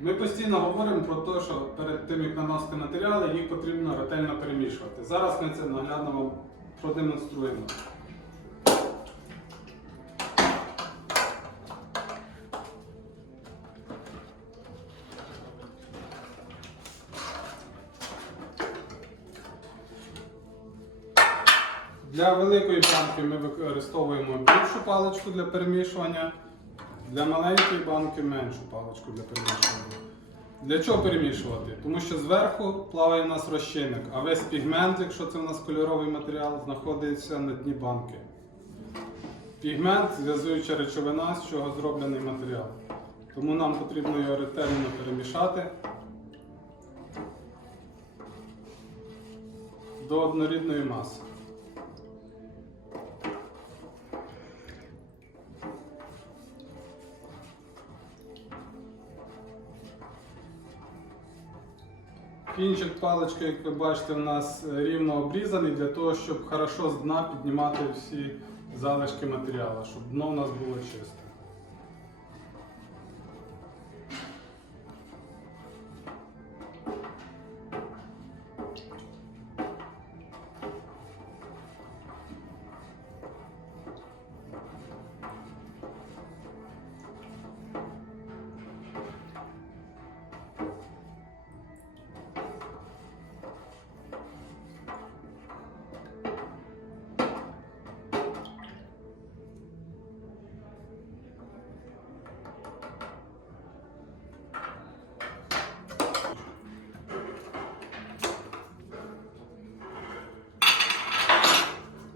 Ми постійно говоримо про те, що перед тим, як наносити матеріали, їх потрібно ретельно перемішувати. Зараз ми це наглядно вам продемонструємо. Для великої банки ми використовуємо більшу паличку для перемішування, для маленької банки меншу паличку для перемішування. Для чого перемішувати? Тому що зверху плаває у нас розчинник, а весь пігмент, якщо це у нас кольоровий матеріал, знаходиться на дні банки. Пігмент зв'язуюча речовина, з чого зроблений матеріал. Тому нам потрібно його ретельно перемішати до однорідної маси. Кінчик палички, як ви бачите, у нас е, рівно обрізаний для того, щоб хорошо з дна піднімати всі залишки матеріалу, щоб дно у нас було чисте.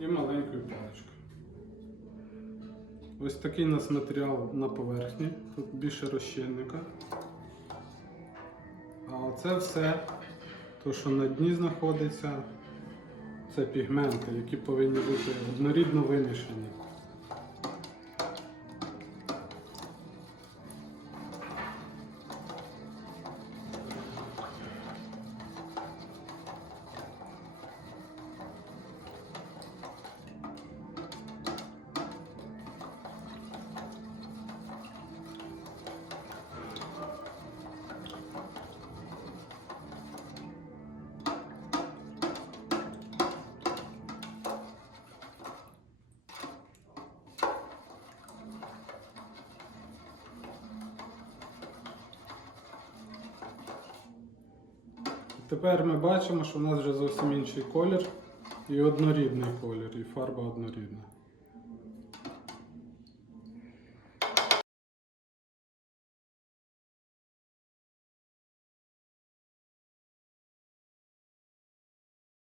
І маленькою паличкою. Ось такий у нас матеріал на поверхні, тут більше розчинника. А це все, то, що на дні знаходиться, це пігменти, які повинні бути однорідно вимішані. Тепер ми бачимо, що в нас вже зовсім інший колір і однорідний колір, і фарба однорідна.